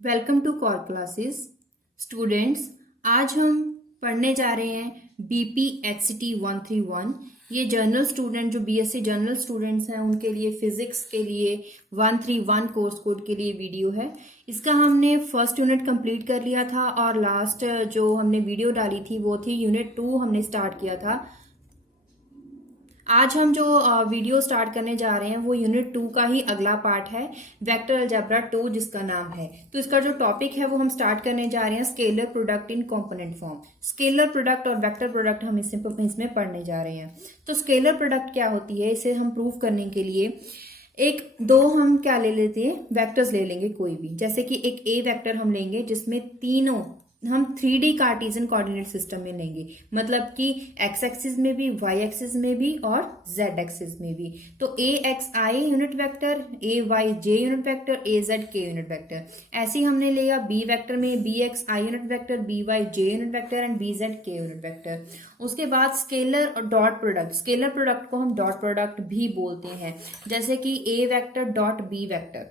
Welcome to Kaur classes students. आज हम पढ़ने जा रहे हैं BPHCT 131। ये जनरल स्टूडेंट जो BSc जनरल स्टूडेंट्स हैं उनके लिए फिजिक्स के लिए 131 कोर्स कोड के लिए वीडियो है। इसका हमने फर्स्ट यूनिट कंप्लीट कर लिया था और लास्ट जो हमने वीडियो डाली थी वो थी यूनिट 2 हमने स्टार्ट किया था। आज हम जो वीडियो स्टार्ट करने जा रहे हैं वो यूनिट 2 का ही अगला पार्ट है, वेक्टर अलजेब्रा 2 जिसका नाम है। तो इसका जो टॉपिक है वो हम स्टार्ट करने जा रहे हैं scalar product in component form. Scalar product और वेक्टर प्रोडक्ट हम इसमें पढ़ने जा रहे हैं। तो स्केलर प्रोडक्ट क्या होती है, इसे हम प्रूव करने के लिए एक दो हम क्या ले लेते हैं, वेक्टर्स ले लेंगे कोई भी। जैसे कि एक ए वेक्टर हम लेंगे जिसमें तीनों हम 3D कार्टेशियन कोऑर्डिनेट सिस्टम में लेंगे, मतलब कि एक्स एक्सिस में भी, वाई एक्सिस में भी और जेड एक्सिस में भी। तो A X I unit vector, A Y J unit vector, A Z K unit vector. ऐसे ही हमने लिया बी वेक्टर में B X I unit vector, B Y J unit vector and B Z K unit vector. उसके बाद scalar और dot product. Scalar product को हम डॉट प्रोडक्ट भी बोलते हैं, जैसे कि ए वेक्टर डॉट बी वेक्टर।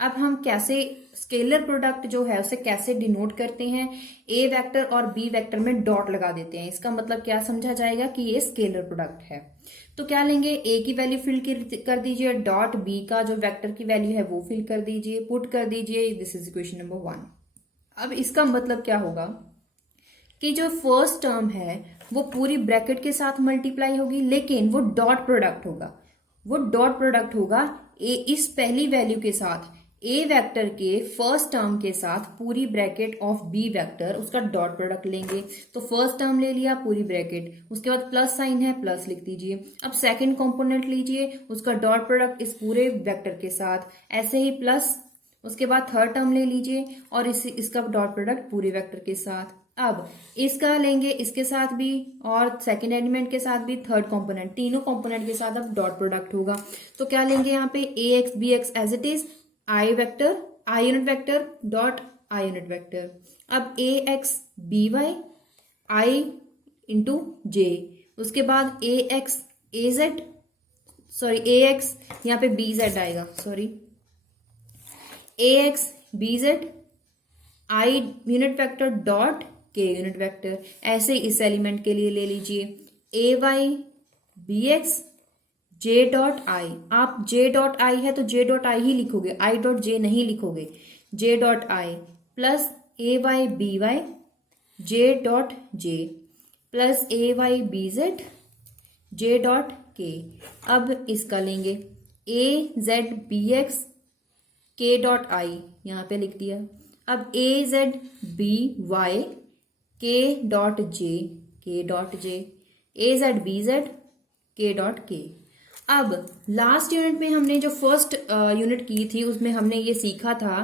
अब हम कैसे स्केलर प्रोडक्ट जो है उसे कैसे डिनोट करते हैं, ए वेक्टर और बी वेक्टर में डॉट लगा देते हैं। इसका मतलब क्या समझा जाएगा कि ये स्केलर प्रोडक्ट है। तो क्या लेंगे, ए की वैल्यू फिल कर दीजिए, डॉट बी का जो वेक्टर की वैल्यू है वो फिल कर दीजिए, पुट कर दीजिए। This is equation number 1। अब इसका मतलब क्या होगा कि जो फर्स्ट टर्म है वो पूरी ब्रैकेट के साथ मल्टीप्लाई होगी, लेकिन वो डॉट प्रोडक्ट होगा। वो डॉट प्रोडक्ट होगा ए इस पहली वैल्यू के साथ, ए वेक्टर के फर्स्ट टर्म के साथ पूरी ब्रैकेट ऑफ बी वेक्टर, उसका डॉट प्रोडक्ट लेंगे। तो फर्स्ट टर्म ले लिया पूरी ब्रैकेट, उसके बाद प्लस साइन है प्लस लिख दीजिए। अब सेकंड कंपोनेंट लीजिए, उसका डॉट प्रोडक्ट इस पूरे वेक्टर के साथ, ऐसे ही प्लस। उसके बाद थर्ड टर्म ले लीजिए और इसका डॉट प्रोडक्ट पूरे वेक्टर के साथ। अब इसका लेंगे इसके साथ भी और सेकेंड एलिमेंट के साथ भी, थर्ड कंपोनेंट, तीनों कंपोनेंट के साथ अब डॉट प्रोडक्ट होगा। तो क्या लेंगे यहाँ पे A X B X as it is, I vector I unit vector dot I unit vector. अब A X B Y I into J, उसके बाद A X A Z, sorry A X यहाँ पे बी जेड आएगा, sorry A X B Z I unit vector dot K unit vector. ऐसे इस element के लिए ले लीजिए A Y B X J dot I. आप जे डॉट आई है तो जे डॉट आई ही लिखोगे, आई डॉट जे नहीं लिखोगे। J dot I plus A Y B Y J dot J plus A Y B Z J dot K. अब इसका लेंगे A Z B X K dot I, यहां पे लिख दिया। अब A Z B Y K dot J A Z B Z K dot K. अब last unit में हमने जो फर्स्ट यूनिट की थी उसमें हमने ये सीखा था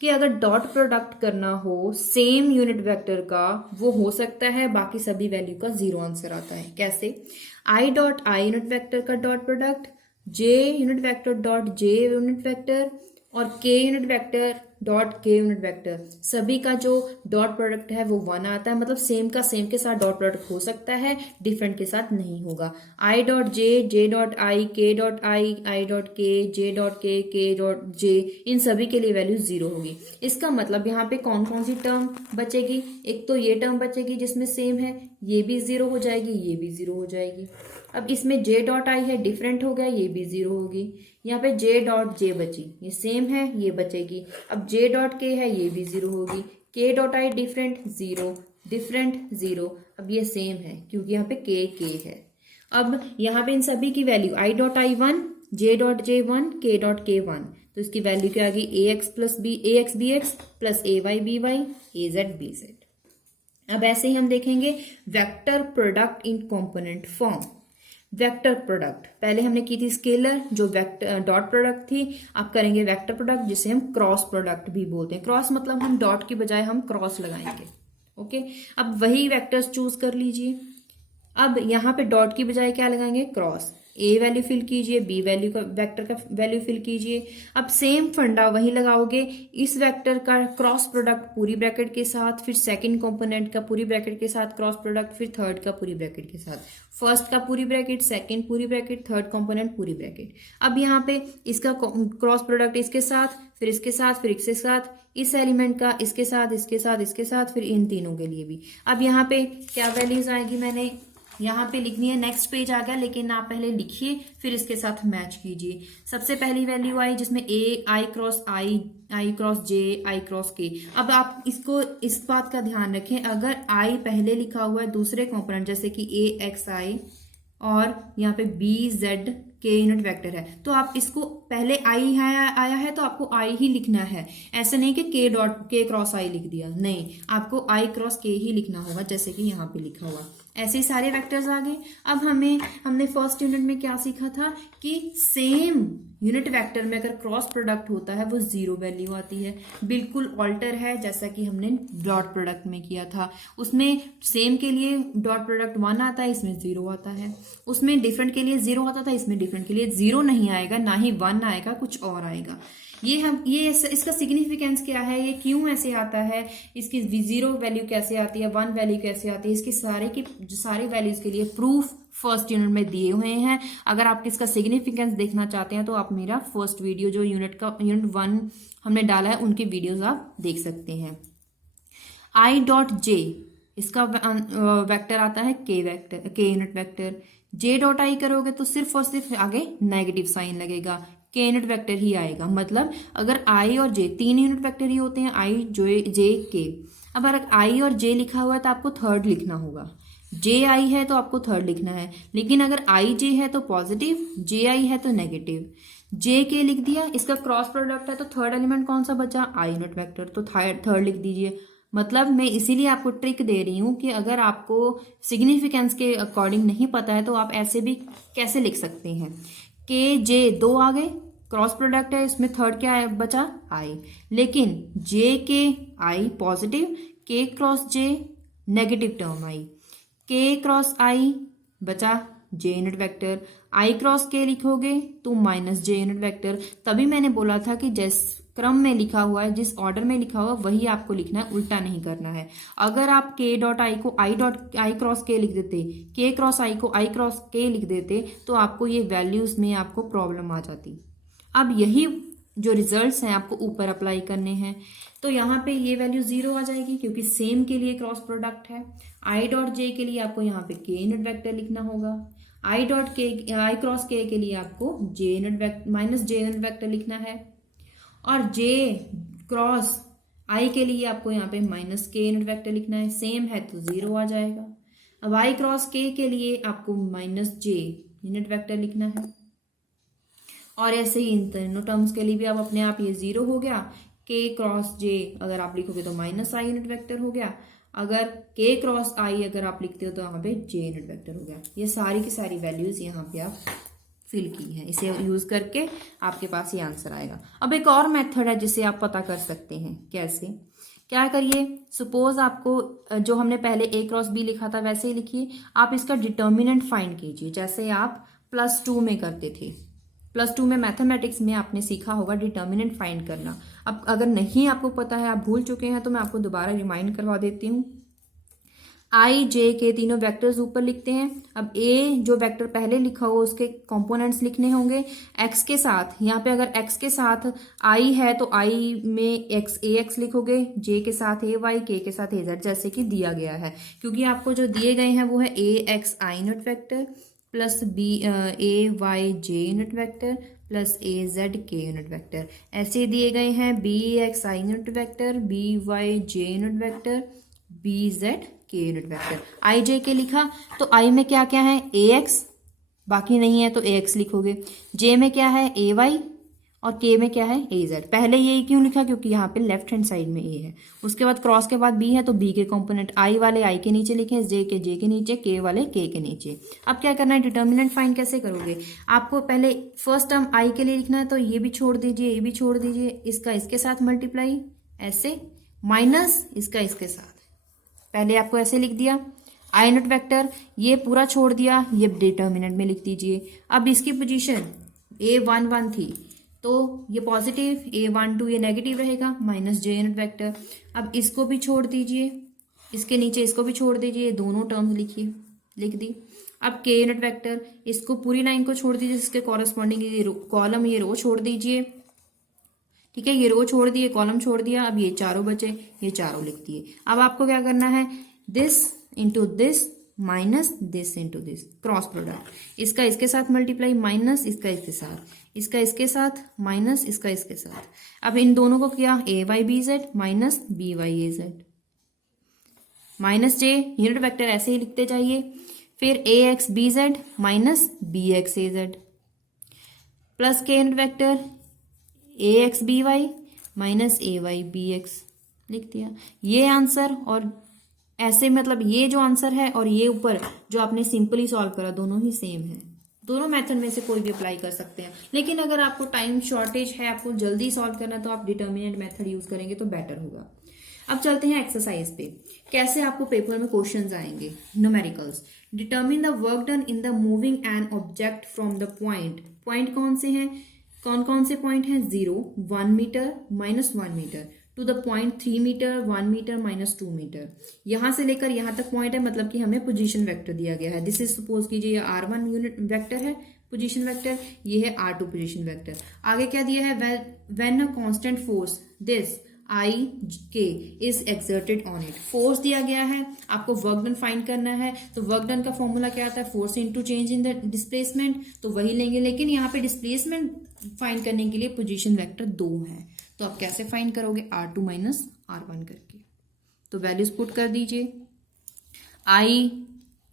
कि अगर डॉट प्रोडक्ट करना हो सेम यूनिट वेक्टर का, वो हो सकता है, बाकी सभी वैल्यू का 0 आंसर आता है। कैसे, I dot I unit vector का dot product, J unit vector dot J unit vector और K unit vector dot K unit vector, सभी का जो डॉट प्रोडक्ट है वो 1 आता है। मतलब सेम का सेम के साथ डॉट प्रोडक्ट हो सकता है, डिफरेंट के साथ नहीं होगा। आई डॉट जे डॉट आई, के डॉट आई डॉट के, जे डॉट के डॉट जे, इन सभी के लिए वैल्यू 0 होगी। इसका मतलब यहाँ पे कौन कौन सी टर्म बचेगी, एक तो ये टर्म बचेगी जिसमें सेम है, ये भी 0 हो जाएगी, ये भी 0 हो जाएगी। अब इसमें जे डॉट आई है, डिफरेंट हो गया, ये भी 0 होगी। यहाँ पे जे डॉट जे बची, ये सेम है, ये बचेगी। अब जे डॉट के है, ये भी 0 होगी। के डॉट आई डिफरेंट 0, डिफरेंट 0। अब ये सेम है क्योंकि यहाँ पे के है। अब यहाँ पे इन सभी की वैल्यू आई डॉट आई 1, जे डॉट जे 1, के डॉट के 1। तो इसकी वैल्यू क्या आ गई, ए X B x plus A Y B Y A Z B Z. अब ऐसे ही हम देखेंगे vector product in component form. Vector product पहले हमने की थी स्केलर जो वेक्टर डॉट प्रोडक्ट थी, अब करेंगे वेक्टर प्रोडक्ट जिसे हम क्रॉस प्रोडक्ट भी बोलते हैं। क्रॉस मतलब हम डॉट की बजाय हम क्रॉस लगाएंगे। ओके, अब वही वेक्टर्स चूज कर लीजिए। अब यहाँ पे डॉट की बजाय क्या लगाएंगे, क्रॉस। ए वैल्यू फिल कीजिए, बी वैल्यू का वेक्टर का वैल्यू फिल कीजिए। अब सेम फंडा वही लगाओगे, इस वेक्टर का क्रॉस प्रोडक्ट पूरी ब्रैकेट के साथ, फिर सेकंड कंपोनेंट का पूरी ब्रैकेट के साथ क्रॉस प्रोडक्ट, फिर थर्ड का पूरी ब्रैकेट के साथ, फर्स्ट का पूरी ब्रैकेट, सेकंड पूरी ब्रैकेट, थर्ड कंपोनेंट पूरी ब्रैकेट। अब यहाँ पे इसका क्रॉस प्रोडक्ट इसके साथ, फिर इसके साथ, फिर इसके साथ, इस एलिमेंट का इसके साथ, इसके साथ, इसके साथ, फिर इन तीनों के लिए भी। अब यहाँ पे क्या वैल्यूज आएगी, मैंने यहाँ पे लिखनी है, नेक्स्ट पेज आ गया, लेकिन आप पहले लिखिए फिर इसके साथ मैच कीजिए। सबसे पहली वैल्यू आई जिसमें ए आई क्रॉस आई, आई क्रॉस जे, आई क्रॉस के। अब आप इसको इस बात का ध्यान रखें, अगर आई पहले लिखा हुआ है दूसरे कंपोनेंट जैसे कि ए एक्स आई और यहाँ पे B Z K unit vector है, तो आप इसको पहले आई आया है तो आपको आई ही लिखना है। ऐसा नहीं कि के डॉट के क्रॉस आई लिख दिया, नहीं, आपको आई क्रॉस के ही लिखना होगा जैसे कि यहाँ पे लिखा हुआ। ऐसे ही सारे वेक्टर्स आ गए। अब हमने फर्स्ट यूनिट में क्या सीखा था कि सेम यूनिट वेक्टर में अगर क्रॉस प्रोडक्ट होता है वो जीरो वैल्यू आती है, बिल्कुल ऑल्टर है जैसा कि हमने डॉट प्रोडक्ट में किया था। उसमें सेम के लिए डॉट प्रोडक्ट 1 आता है, इसमें 0 आता है। उसमें डिफरेंट के लिए 0 आता था, इसमें डिफरेंट के लिए 0 नहीं आएगा, ना ही 1 आएगा, कुछ और आएगा। इसका सिग्निफिकेंस क्या है, ये क्यों ऐसे आता है, इसकी 0 वैल्यू कैसे आती है, 1 वैल्यू कैसे आती है, इसकी सारे वैल्यूज के लिए प्रूफ फर्स्ट यूनिट में दिए हुए हैं। अगर आप इसका सिग्निफिकेंस देखना चाहते हैं तो आप मेरा फर्स्ट वीडियो जो यूनिट 1 हमने डाला है उनकी वीडियोज आप देख सकते हैं। आई डॉट जे, इसका वेक्टर आता है के यूनिट वेक्टर। जे डॉट आई करोगे तो सिर्फ और सिर्फ आगे नेगेटिव साइन लगेगा, के यूनिट वेक्टर ही आएगा। मतलब अगर आई और जे 3 यूनिट वेक्टर ही होते हैं, आई जे के। अब अगर आई और जे लिखा हुआ है तो आपको थर्ड लिखना होगा, जे आई है तो आपको थर्ड लिखना है। लेकिन अगर आई जे है तो पॉजिटिव, जे आई है तो नेगेटिव। जे के लिख दिया, इसका क्रॉस प्रोडक्ट है तो थर्ड एलिमेंट कौन सा बचा, आई यूनिट वेक्टर, तो थर्ड लिख दीजिए। मतलब मैं इसीलिए आपको ट्रिक दे रही हूं कि अगर आपको सिग्निफिकेंस के अकॉर्डिंग नहीं पता है तो आप ऐसे भी कैसे लिख सकते हैं। के जे 2 आ गए, क्रॉस प्रोडक्ट है, इसमें थर्ड क्या बचा, आई। लेकिन जे के आई पॉजिटिव, के क्रॉस जे नेगेटिव टर्म आई, के क्रॉस आई बचा जे यूनिट वेक्टर, आई क्रॉस के लिखोगे तो माइनस जे यूनिट वेक्टर। तभी मैंने बोला था कि जिस क्रम में लिखा हुआ है, जिस ऑर्डर में लिखा हुआ है वही आपको लिखना है, उल्टा नहीं करना है। अगर आप के डॉट आई को आई क्रॉस के लिख देते, के क्रॉस आई को आई क्रॉस के लिख देते तो आपको ये वैल्यूज में आपको प्रॉब्लम आ जाती। अब यही जो रिजल्ट्स हैं आपको ऊपर अप्लाई करने हैं। तो यहाँ पे ये वैल्यू 0 आ जाएगी क्योंकि सेम के लिए क्रॉस प्रोडक्ट है। आई डॉट जे के लिए आपको यहाँ पे के यूनिट वेक्टर लिखना होगा, आई क्रॉस के लिए आपको जे unit vector minus J unit vector लिखना है, और जे क्रॉस आई के लिए आपको यहाँ पे माइनस के यूनिट वेक्टर लिखना है। सेम है तो 0 आ जाएगा। अब आई क्रॉस के लिए आपको माइनस जे यूनिट वेक्टर लिखना है, और ऐसे ही इन तीनों टर्म्स के लिए भी आप अपने आप ये 0 हो गया। के क्रॉस जे अगर आप लिखोगे तो माइनस आई यूनिट वेक्टर हो गया, अगर के क्रॉस आई अगर आप लिखते हो तो यहाँ पे जे यूनिट वेक्टर हो गया। ये सारी की सारी वैल्यूज यहाँ पे आप फिल की है, इसे यूज करके आपके पास ये आंसर आएगा। अब एक और मेथड है जिसे आप पता कर सकते हैं। कैसे, क्या करिए, सपोज आपको जो हमने पहले ए क्रॉस बी लिखा था वैसे ही लिखिए। आप इसका डिटर्मिनेंट फाइंड कीजिए जैसे आप +2 में करते थे। +2 में मैथमेटिक्स में आपने सीखा होगा डिटर्मिनेंट फाइंड करना। अब अगर नहीं आपको पता है, आप भूल चुके हैं, तो मैं आपको दोबारा रिमाइंड करवा देती हूँ। आई जे के तीनों वेक्टर्स ऊपर लिखते हैं। अब ए जो वेक्टर पहले लिखा हो उसके कंपोनेंट्स लिखने होंगे एक्स के साथ। यहाँ पे अगर एक्स के साथ आई है तो आई में ए एक्स लिखोगे, जे के साथ ए वाई, के साथ ए जेड, जैसे कि दिया गया है। क्योंकि आपको जो दिए गए हैं वो है A X I unit vector plus B A Y J unit vector plus A Z K unit vector. ऐसे दिए गए हैं B X I unit vector, B Y J unit vector, B Z K unit vector. I J K लिखा तो आई में क्या क्या है, ए एक्स, बाकी नहीं है तो ए एक्स लिखोगे। जे में क्या है, ए वाई, और के में क्या है, ए जेड। पहले ये क्यों लिखा, क्योंकि यहाँ पे लेफ्ट हैंड साइड में ए है। उसके बाद क्रॉस के बाद बी है तो बी के कंपोनेंट आई वाले आई के नीचे लिखे, जे के नीचे, के वाले के नीचे। अब क्या करना है, डिटर्मिनेंट फाइंड कैसे करोगे। आपको पहले फर्स्ट टर्म आई के लिए लिखना है तो ये भी छोड़ दीजिए, ये भी छोड़ दीजिए, इसका इसके साथ मल्टीप्लाई ऐसे, माइनस इसका इसके साथ। पहले आपको ऐसे लिख दिया। आई यूनिट वेक्टर ये पूरा छोड़ दिया, ये डिटर्मिनेंट में लिख दीजिए। अब इसकी पोजीशन A11 थी तो ये पॉजिटिव, A12 ये नेगेटिव रहेगा, माइनस J यूनिट वेक्टर। अब इसको भी छोड़ दीजिए, इसके नीचे इसको भी छोड़ दीजिए, दोनों टर्म्स लिखिए, लिख दी। अब K यूनिट वेक्टर, इसको पूरी लाइन को छोड़ दीजिए, इसके कॉरस्पॉन्डिंग ये कॉलम ये रो छोड़ दीजिए, ठीक है, ये रो छोड़ दिए, कॉलम छोड़ दिया। अब ये चारों बचे, ये चारों लिख दिए। अब आपको क्या करना है, this into this minus this into this, cross product, इसका इसके साथ मल्टीप्लाई, माइनस इसका इसके साथ, इसका इसके साथ माइनस इसका इसके साथ। अब इन दोनों को किया, A Y B Z minus B Y A Z, minus J unit vector ऐसे ही लिखते जाइए। फिर A X B Z minus B X A Z, plus K unit vector A X B Y minus A Y B X, लिख दिया। ये answer और ऐसे मतलब ये जो आंसर है और ये ऊपर जो आपने सिंपली सॉल्व करा, दोनों ही सेम है। दोनों मेथड में से कोई भी अप्लाई कर सकते हैं, लेकिन अगर आपको टाइम शॉर्टेज है, आपको जल्दी सॉल्व करना है, तो आप डिटर्मिनेंट मेथड यूज करेंगे तो बेटर होगा। अब चलते हैं एक्सरसाइज पे, कैसे आपको पेपर में क्वेश्चंस आएंगे। Numericals, determine the work done in the moving an object from the point. Point कौन से हैं, कौन कौन से पॉइंट हैं, 0, 1 meter, -1 meter, to the point 3 meter, 1 meter, -2 meter. यहां से लेकर यहां तक पॉइंट है, मतलब कि हमें पोजीशन वेक्टर दिया गया है। दिस इज सपोज कीजिए ये R1 यूनिट वेक्टर है, पोजीशन वेक्टर, ये है R2 पोजीशन वेक्टर। आगे क्या दिया है, when a constant force this I K is exerted on it. Force दिया गया है, आपको वर्क डन फाइंड करना है, तो वर्क डन का फॉर्मूला क्या आता है, force into change in the displacement, तो वही लेंगे। लेकिन यहाँ पे डिस्प्लेसमेंट फाइंड करने के लिए पोजीशन वेक्टर 2 है, तो आप कैसे फाइंड करोगे, R2 माइनस R1 करके। तो वैल्यूज पुट कर दीजिए,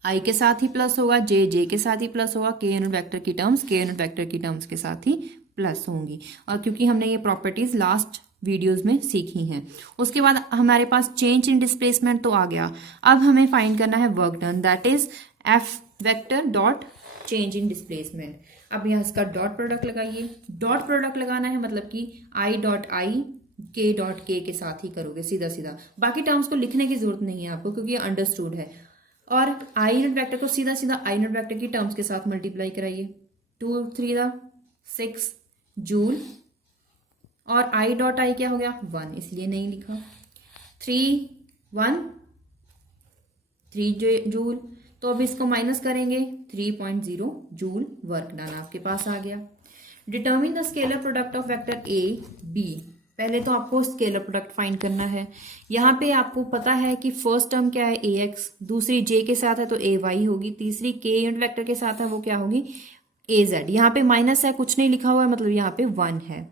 I के साथ ही प्लस होगा, J के साथ ही प्लस होगा, K यूनिट वेक्टर की टर्म्स K यूनिट वेक्टर की टर्म्स के साथ ही प्लस होंगी। और क्योंकि हमने ये प्रॉपर्टीज लास्ट वीडियोस में सीखी हैं। उसके बाद हमारे पास चेंज इन डिस्प्लेसमेंट तो आ गया। अब हमें फाइंड करना है work done, that is F vector dot change in displacement. अब यहाँ इसका डॉट प्रोडक्ट लगाइए, डॉट प्रोडक्ट लगाना है मतलब कि I dot I K dot K के साथ ही करोगे सीधा सीधा, बाकी टर्म्स को लिखने की जरूरत नहीं है आपको, क्योंकि ये अंडरस्टूड है। और I यूनिट वेक्टर को सीधा सीधा I यूनिट वेक्टर की टर्म्स के साथ मल्टीप्लाई कराइए, 2 3 6 जूल, और I डॉट I क्या हो गया, 1, इसलिए नहीं लिखा। 3 जूल, तो अब इसको माइनस करेंगे, 3.0 जूल वर्क डन आपके पास आ गया। Determine the scalar product of vector A B. पहले तो आपको स्केलर प्रोडक्ट फाइंड करना है। यहाँ पे आपको पता है कि फर्स्ट टर्म क्या है, ए एक्स, दूसरी जे के साथ है तो ए वाई होगी, तीसरी के यूनिट वेक्टर के साथ है वो क्या होगी, ए जेड। यहाँ पे माइनस है, कुछ नहीं लिखा हुआ है, मतलब यहाँ पे 1 है।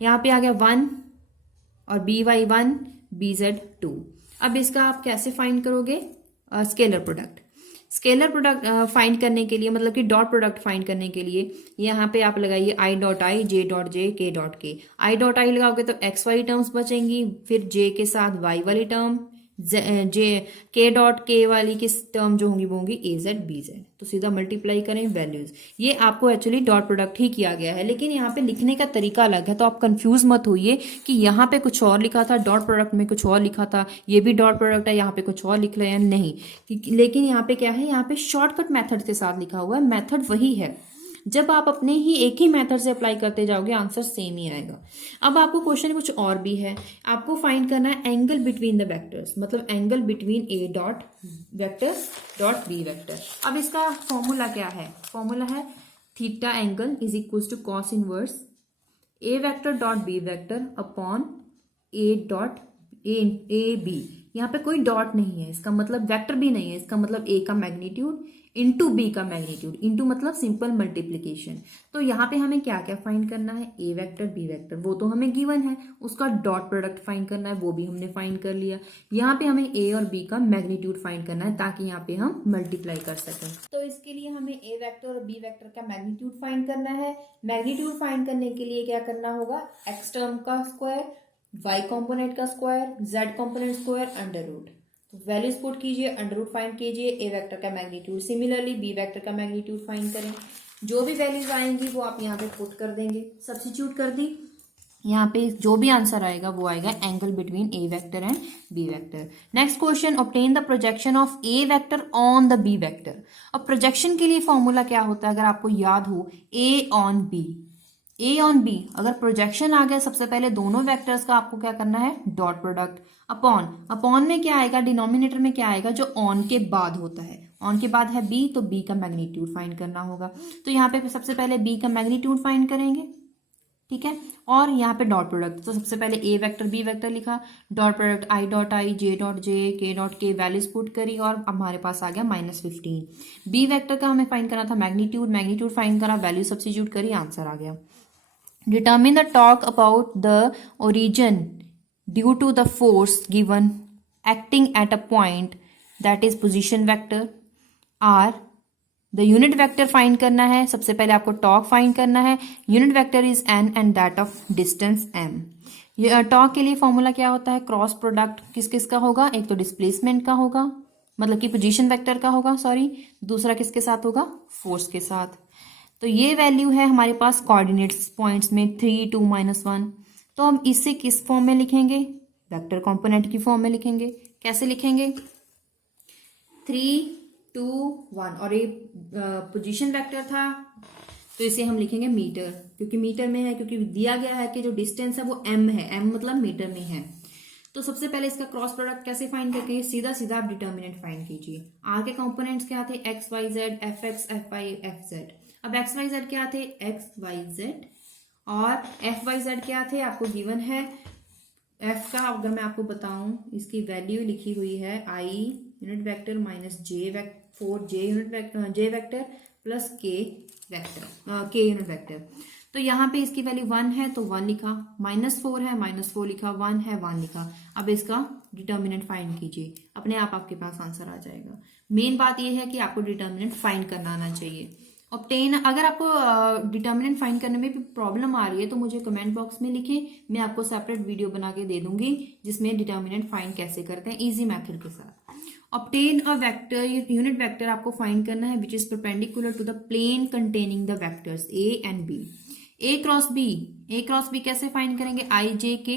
यहाँ पे आ गया 1 और बी वाई 1 बी जेड 2। अब इसका आप कैसे फाइंड करोगे, scalar product. Scalar product find करने के लिए, मतलब कि डॉट प्रोडक्ट फाइंड करने के लिए यहाँ पे आप लगाइए I dot I, J dot J, K dot K। I dot I लगाओगे तो एक्स वाली टर्म्स बचेंगी, फिर J के साथ Y वाली टर्म, K डॉट K वाली की टर्म जो होंगी वो होंगी A Z B Z। तो सीधा मल्टीप्लाई करें वैल्यूज। ये आपको एक्चुअली डॉट प्रोडक्ट ही किया गया है, लेकिन यहाँ पे लिखने का तरीका अलग है, तो आप कंफ्यूज मत होइए कि यहाँ पे कुछ और लिखा था, डॉट प्रोडक्ट में कुछ और लिखा था, ये भी डॉट प्रोडक्ट है, यहाँ पे कुछ और लिख रहे हैं, नहीं। लेकिन यहाँ पे क्या है, यहाँ पे शॉर्टकट मेथड के साथ लिखा हुआ है, मेथड वही है। जब आप अपने ही एक ही मेथड से अप्लाई करते जाओगे आंसर सेम ही आएगा। अब आपको क्वेश्चन कुछ और भी है, आपको फाइंड करना है एंगल बिटवीन द वेक्टर्स, मतलब angle between A dot vector dot B vector. अब इसका फॉर्मूला क्या है, फॉर्मूला है theta angle is equal to cos inverse A vector dot B vector upon A dot A B. यहाँ पे कोई dot नहीं है, इसका मतलब वेक्टर भी नहीं है, इसका मतलब ए का मैग्नीट्यूड इंटू बी का मैग्नीट्यूड, इंटू मतलब सिंपल मल्टीप्लीकेशन। तो यहाँ पे हमें क्या क्या फाइंड करना है, ए वेक्टर बी वेक्टर वो तो हमें गिवन है, उसका डॉट प्रोडक्ट फाइंड करना है, वो भी हमने फाइंड कर लिया। यहाँ पे हमें ए और बी का मैग्नीट्यूड फाइंड करना है ताकि यहाँ पे हम मल्टीप्लाई कर सकें। तो इसके लिए हमें ए वेक्टर और बी वेक्टर का मैग्नीट्यूड फाइंड करना है। मैग्नीट्यूड फाइंड करने के लिए क्या करना होगा, एक्स टर्म का स्क्वायर, वाई कॉम्पोनेंट का square, Z component square, under root. तो वैल्यूज पुट कीजिए, अंडर रूट फाइंड कीजिए, ए वेक्टर का मैग्नीट्यूड, सिमिलरली बी वेक्टर का मैग्नीट्यूड फाइंड करें। जो भी वैल्यूज आएंगी वो आप यहाँ पे पुट कर देंगे, सब्स्टिट्यूट कर दी। यहाँ पे जो भी आंसर आएगा वो आएगा angle between A vector and B vector. Next question, obtain the projection of A vector on the B vector. अब प्रोजेक्शन के लिए फॉर्मूला क्या होता है, अगर आपको याद हो, A on B. A on B, अगर प्रोजेक्शन आ गया सबसे पहले दोनों वेक्टर्स का आपको क्या करना है, डॉट प्रोडक्ट। अपॉन, अपॉन में क्या आएगा, डिनोमिनेटर में क्या आएगा, जो ऑन के बाद होता है। ऑन के बाद है बी, तो बी का मैग्नीट्यूड फाइंड करना होगा। तो यहाँ पे सबसे पहले बी का मैग्नीट्यूड फाइंड करेंगे, ठीक है। और यहाँ पे डॉट प्रोडक्ट, तो सबसे पहले ए वेक्टर बी वेक्टर लिखा, dot product I dot I, J dot जे, के डॉट के, वैल्यूज पुट करी और हमारे पास आ गया -15। बी वेक्टर का हमें फाइंड करना था मैग्नीट्यूड, मैग्नीट्यूड फाइंड करा, वैल्यू सब्स्टिट्यूट करी, आंसर आ गया। Determine the torque about the origin due to the force given acting at a point that is position vector R. The unit vector find करना है, सबसे पहले आपको टॉक फाइंड करना है। Unit vector is N and that of distance M. Torque के लिए formula क्या होता है, क्रॉस प्रोडक्ट किस किस का होगा, एक तो डिस्प्लेसमेंट का होगा, मतलब कि पोजीशन वेक्टर का होगा, सॉरी, दूसरा किसके साथ होगा, फोर्स के साथ। तो ये वैल्यू है हमारे पास कोऑर्डिनेट्स पॉइंट्स में 3, 2, -1। तो हम इससे किस फॉर्म में लिखेंगे, वेक्टर कंपोनेंट की फॉर्म में लिखेंगे। कैसे लिखेंगे, 3, 2, 1, और ये पोजीशन वेक्टर था तो इसे हम लिखेंगे मीटर, क्योंकि मीटर में है, क्योंकि दिया गया है कि जो डिस्टेंस है वो m है, m मतलब मीटर में है। तो सबसे पहले इसका क्रॉस प्रोडक्ट कैसे फाइंड करके, सीधा सीधा आप डिटर्मिनेंट फाइंड कीजिए। आर के कंपोनेंट्स क्या थे, X Y Z, F X, F Y, F Z. अब एक्स वाई जेड क्या थे, एक्स वाई जेड, और एफ वाई जेड क्या थे, आपको गिवन है। एफ का अगर मैं आपको बताऊं, इसकी वैल्यू लिखी हुई है आई यूनिट वेक्टर माइनस जे वेक्टर 4j यूनिट वेक्टर, जे वेक्टर प्लस के वेक्टर, के यूनिट वेक्टर। तो यहाँ पे इसकी वैल्यू 1 है तो 1 लिखा, -4 है -4 लिखा, 1 है 1 लिखा। अब इसका डिटर्मिनेंट फाइंड कीजिए, अपने आप आपके पास आंसर आ जाएगा। मेन बात यह है कि आपको डिटर्मिनेंट फाइंड करना आना चाहिए। ऑब्टेन, अगर आपको डिटर्मिनेंट फाइंड करने में भी प्रॉब्लम आ रही है तो मुझे कमेंट बॉक्स में लिखें, मैं आपको सेपरेट वीडियो बना के दे दूंगी जिसमें डिटर्मिनेंट फाइंड कैसे करते हैं इजी मेथड के साथ। Obtain a vector, unit vector आपको फाइंड करना है which is perpendicular to the plane containing the vectors A and B. A cross B, A cross B कैसे फाइंड करेंगे, I J K,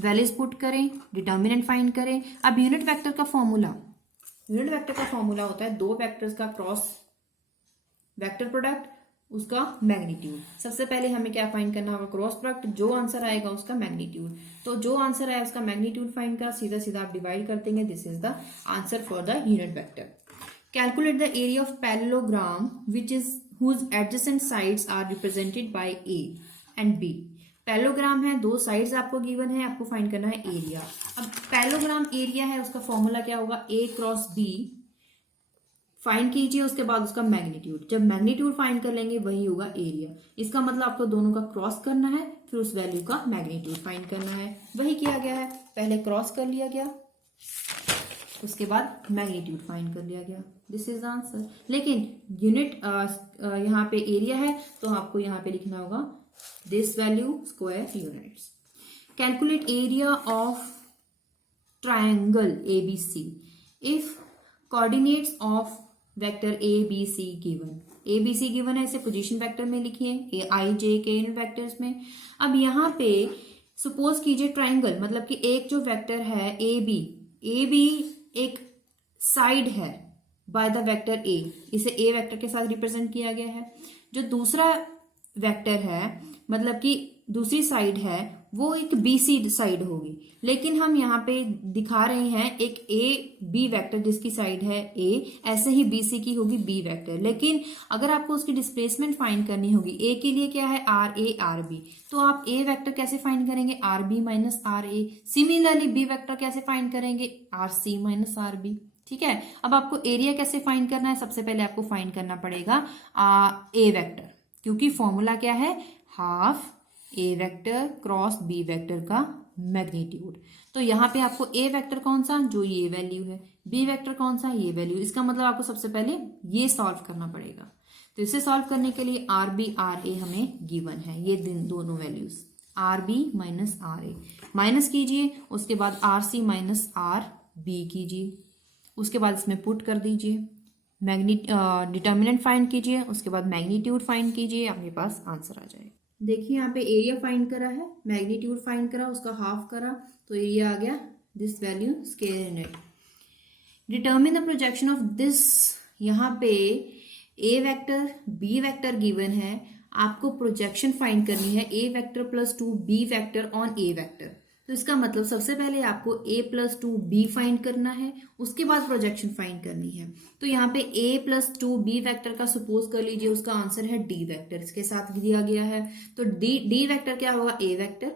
values put करें, determinant find करें। अब unit vector का formula, unit vector का formula होता है दो वेक्टर्स का क्रॉस वेक्टर प्रोडक्ट, उसका मैग्नीट्यूड। सबसे पहले हमें क्या फाइंड करना होगा, क्रॉस प्रोडक्ट, जो आंसर आएगा उसका मैग्नीट्यूड। तो जो आंसर आया उसका मैग्नीट्यूड फाइंड करा, सीधा सीधा आप डिवाइड कर देंगे, this is the answer for the unit vector. Calculate the area of parallelogram which is whose adjacent sides are represented by A and B. Parallelogram है, दो साइड्स आपको गिवन है, आपको फाइंड करना है एरिया। अब पैरेललोग्राम एरिया है, उसका फॉर्मूला क्या होगा, ए क्रॉस बी फाइंड कीजिए, उसके बाद उसका मैग्नीट्यूड। जब मैग्नीट्यूड फाइंड कर लेंगे वही होगा एरिया। इसका मतलब आपको दोनों का क्रॉस करना है, फिर उस वैल्यू का मैग्नीट्यूड फाइंड करना है। वही किया गया है, पहले क्रॉस कर लिया गया, उसके बाद मैग्नीट्यूड फाइंड कर लिया गया, दिस इज द आंसर। लेकिन यूनिट यहाँ पे एरिया है तो आपको यहाँ पे लिखना होगा this value square units. Calculate area of triangle ABC if coordinates of vector ABC given. ABC given है, इसे पोजीशन वेक्टर में लिखिए, आई जे के यूनिट वेक्टर्स में। अब यहाँ पे सपोज कीजिए ट्राइंगल, मतलब कि एक जो वेक्टर है AB एक साइड है बाय द वेक्टर A, इसे A वेक्टर के साथ रिप्रेजेंट किया गया है। जो दूसरा वेक्टर है, मतलब कि दूसरी साइड है, वो एक BC साइड होगी। लेकिन हम यहाँ पे दिखा रहे हैं एक AB वेक्टर जिसकी साइड है A, ऐसे ही BC की होगी B वेक्टर। लेकिन अगर आपको उसकी डिस्प्लेसमेंट फाइंड करनी होगी, A के लिए क्या है RA RB, तो आप A वेक्टर कैसे फाइंड करेंगे, RB minus RA। Similarly B vector कैसे फाइंड करेंगे, RC माइनस RB। ठीक है, अब आपको एरिया कैसे फाइंड करना है, सबसे पहले आपको फाइंड करना पड़ेगा A वेक्टर, क्योंकि फॉर्मूला क्या है, half A vector cross B vector का मैग्नीट्यूड। तो यहाँ पे आपको A वेक्टर कौन सा, जो ये वैल्यू है, B वेक्टर कौन सा, ये वैल्यू। इसका मतलब आपको सबसे पहले ये सॉल्व करना पड़ेगा। तो इसे सॉल्व करने के लिए RB RA हमें गिवन है, ये दोनों values, RB minus RA minus कीजिए, उसके बाद RC माइनस RB कीजिए, उसके बाद इसमें पुट कर दीजिए, डिटर्मिनेंट फाइंड कीजिए, उसके बाद मैग्नीट्यूड फाइंड कीजिए, आपके पास आंसर आ जाएगा। देखिए यहाँ पे एरिया फाइंड करा है, मैग्नीट्यूड फाइंड करा, उसका हाफ करा, तो एरिया आ गया this value scalar unit. Determine the projection of this, यहाँ पे A vector B vector given है, आपको प्रोजेक्शन फाइंड करनी है A vector plus 2 B vector on A vector. तो इसका मतलब सबसे पहले आपको a प्लस 2b फाइंड करना है, उसके बाद प्रोजेक्शन फाइंड करनी है। तो यहाँ पे a प्लस 2b वेक्टर का सपोज कर लीजिए उसका आंसर है d वेक्टर, इसके साथ दिया गया है। तो d वेक्टर क्या होगा, a vector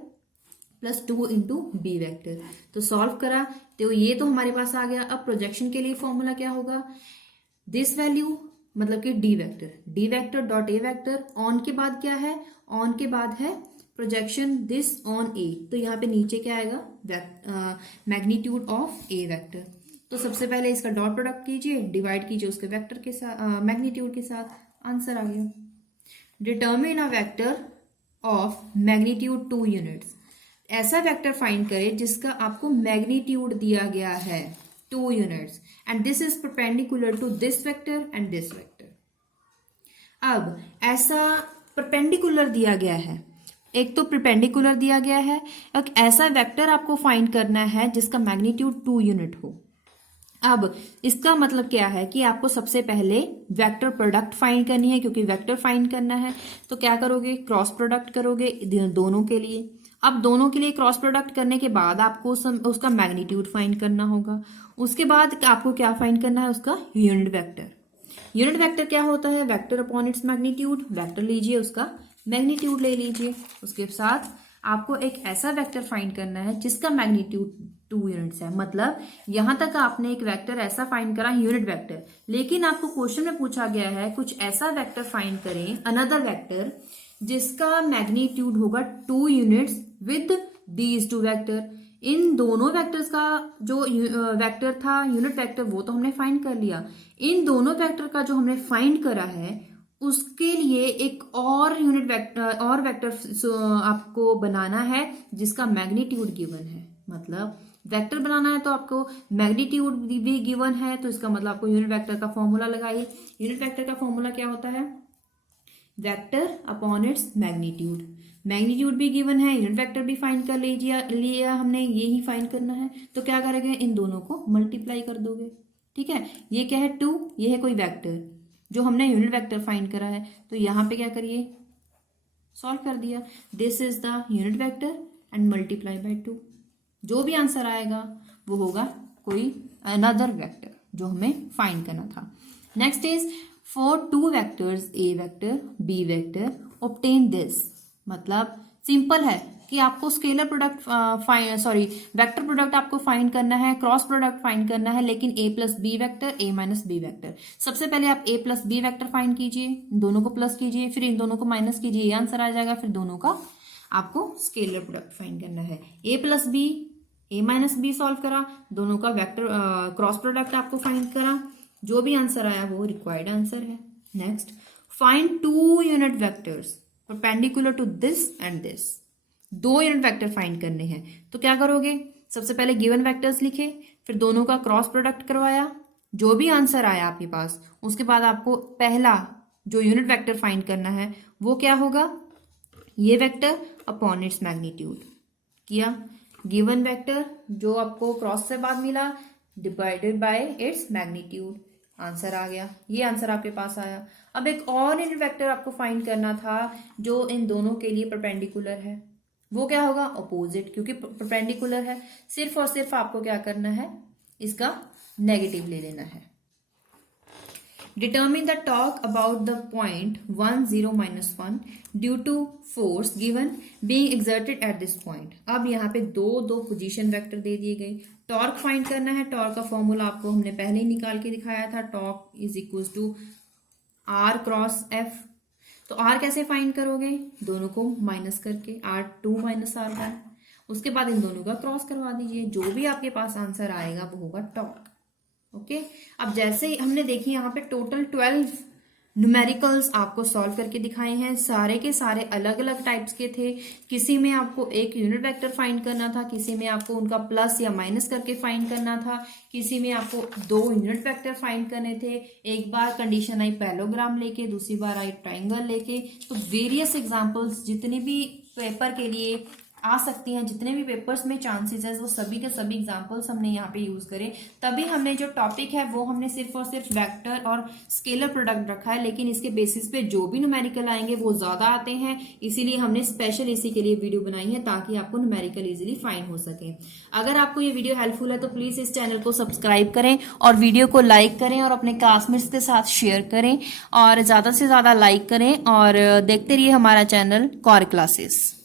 plus 2 into B vector. तो सॉल्व करा तो ये तो हमारे पास आ गया। अब प्रोजेक्शन के लिए फॉर्मूला क्या होगा, दिस वैल्यू मतलब कि D vector dot A vector, on के बाद क्या है, ऑन के बाद है प्रोजेक्शन दिस ऑन ए। तो यहाँ पे नीचे क्या आएगा, मैग्नीट्यूड ऑफ ए वेक्टर। तो सबसे पहले इसका डॉट प्रोडक्ट कीजिए, डिवाइड कीजिए उसके वेक्टर के साथ, मैग्नीट्यूड के साथ, आंसर आ गया। Determine a vector of magnitude 2 units, ऐसा वेक्टर फाइंड करें जिसका आपको मैग्नीट्यूड दिया गया है 2 units and this is perpendicular to this vector and this vector. अब ऐसा परपेंडिकुलर दिया गया है, एक तो परपेंडिकुलर दिया गया है, एक ऐसा वेक्टर आपको फाइंड करना है जिसका मैग्नीट्यूड 2 यूनिट हो। अब इसका मतलब क्या है कि आपको सबसे पहले वेक्टर प्रोडक्ट फाइंड करनी है, क्योंकि वेक्टर फाइंड करना है तो क्या करोगे, क्रॉस प्रोडक्ट करोगे दोनों के लिए। अब दोनों के लिए क्रॉस प्रोडक्ट करने के बाद आपको उसका मैग्नीट्यूड फाइंड करना होगा। उसके बाद आपको क्या फाइंड करना है, उसका यूनिट वेक्टर। यूनिट वेक्टर क्या होता है, vector upon its magnitude, vector लीजिए उसका मैग्नीट्यूड ले लीजिए। उसके साथ आपको एक ऐसा वेक्टर फाइंड करना है जिसका मैग्नीट्यूड 2 यूनिट्स है। मतलब यहां तक आपने एक वेक्टर ऐसा फाइंड करा यूनिट वेक्टर, लेकिन आपको क्वेश्चन में पूछा गया है कुछ ऐसा वेक्टर फाइंड करें, अनदर वेक्टर जिसका मैग्नीट्यूड होगा 2 यूनिट्स विद दीज 2 वेक्टर। इन दोनों वेक्टर्स का जो वेक्टर था यूनिट वेक्टर वो तो हमने फाइंड कर लिया, इन दोनों वेक्टर का जो हमने फाइंड करा है उसके लिए एक और यूनिट वेक्टर और वेक्टर आपको बनाना है जिसका मैग्नीट्यूड गिवन है। मतलब वेक्टर बनाना है तो आपको मैग्नीट्यूड भी गिवन है, तो इसका मतलब आपको यूनिट वेक्टर का फॉर्मूला लगाइए। यूनिट वेक्टर का फॉर्मूला क्या होता है, vector upon its magnitude. Magnitude भी गिवन है, यूनिट वेक्टर भी फाइंड कर लिया हमने, ये ही फाइंड करना है। तो क्या करेंगे, इन दोनों को मल्टीप्लाई कर दोगे। ठीक है, ये क्या है 2, ये है कोई वेक्टर जो हमने यूनिट वेक्टर फाइंड करा है। तो यहाँ पे क्या करिए, सॉल्व कर दिया, this is the unit vector and multiply by 2। जो भी आंसर आएगा वो होगा कोई अनदर वेक्टर जो हमें फाइंड करना था। Next is for 2 vectors a vector B vector obtain this. मतलब सिंपल है कि आपको स्केलर प्रोडक्ट वेक्टर प्रोडक्ट आपको फाइंड करना है, क्रॉस प्रोडक्ट फाइंड करना है, लेकिन a plus b vector a minus b vector. सबसे पहले आप a plus b vector find कीजिए, दोनों को प्लस कीजिए, फिर इन दोनों को माइनस कीजिए, ये आंसर आ जाएगा। फिर दोनों का आपको स्केलर प्रोडक्ट फाइंड करना है, a plus b a minus b solve करा, दोनों का वेक्टर क्रॉस प्रोडक्ट आपको फाइंड करा, जो भी आंसर आया वो रिक्वायर्ड आंसर है। Next, find 2 unit vectors perpendicular to this and this. 2 unit vector find करने हैं, तो क्या करोगे, सबसे पहले गिवन वेक्टर्स लिखे, फिर दोनों का क्रॉस प्रोडक्ट करवाया, जो भी आंसर आया आपके पास, उसके बाद आपको पहला जो यूनिट वेक्टर फाइंड करना है वो क्या होगा, ये वेक्टर अपॉन इट्स मैग्नीट्यूड किया, गिवन वेक्टर जो आपको क्रॉस से बाद मिला divided by its magnitude, answer आ गया। ये आंसर आपके पास आया। अब एक और यूनिट वेक्टर आपको फाइंड करना था जो इन दोनों के लिए परपेंडिकुलर है, वो क्या होगा, अपोजिट, क्योंकि परपेंडिकुलर है। सिर्फ और सिर्फ आपको क्या करना है, इसका नेगेटिव ले लेना है। Determine the torque about the point 1 0 -1 due to force given being exerted at this point. अब यहाँ पे दो पोजीशन वेक्टर दे दिए गए, टॉर्क फाइंड करना है। टॉर्क का फॉर्मूला आपको हमने पहले ही निकाल के दिखाया था, torque is equal to r cross F. तो आर कैसे फाइंड करोगे, दोनों को माइनस करके, R2 माइनस R1। उसके बाद इन दोनों का क्रॉस करवा दीजिए, जो भी आपके पास आंसर आएगा वो होगा टॉर्क। ओके, अब जैसे हमने देखी यहाँ पे टोटल 12 न्यूमेरिकल्स आपको सॉल्व करके दिखाए हैं, सारे के सारे अलग अलग टाइप्स के थे। किसी में आपको एक यूनिट वेक्टर फाइंड करना था, किसी में आपको उनका प्लस या माइनस करके फाइंड करना था, किसी में आपको 2 यूनिट वेक्टर फाइंड करने थे। एक बार कंडीशन आई पैरेललोग्राम लेके, दूसरी बार आई ट्राइंगल लेके। तो वेरियस एग्जांपल्स जितने भी पेपर के लिए आ सकती हैं, जितने भी पेपर्स में चांसेस है, वो सभी के सभी एग्जांपल्स हमने यहाँ पे यूज करे। तभी हमने जो टॉपिक है वो हमने सिर्फ और सिर्फ वेक्टर और स्केलर प्रोडक्ट रखा है, लेकिन इसके बेसिस पे जो भी न्यूमेरिकल आएंगे वो ज्यादा आते हैं, इसीलिए हमने स्पेशल इसी के लिए वीडियो बनाई है ताकि आपको न्यूमेरिकल इजीली फाइंड हो सके। अगर आपको ये वीडियो हेल्पफुल है तो प्लीज इस चैनल को सब्सक्राइब करें और वीडियो को लाइक करें और अपने क्लासमेट्स के साथ शेयर करें और ज्यादा से ज्यादा लाइक करें और देखते रहिए हमारा चैनल कॉर क्लासेस।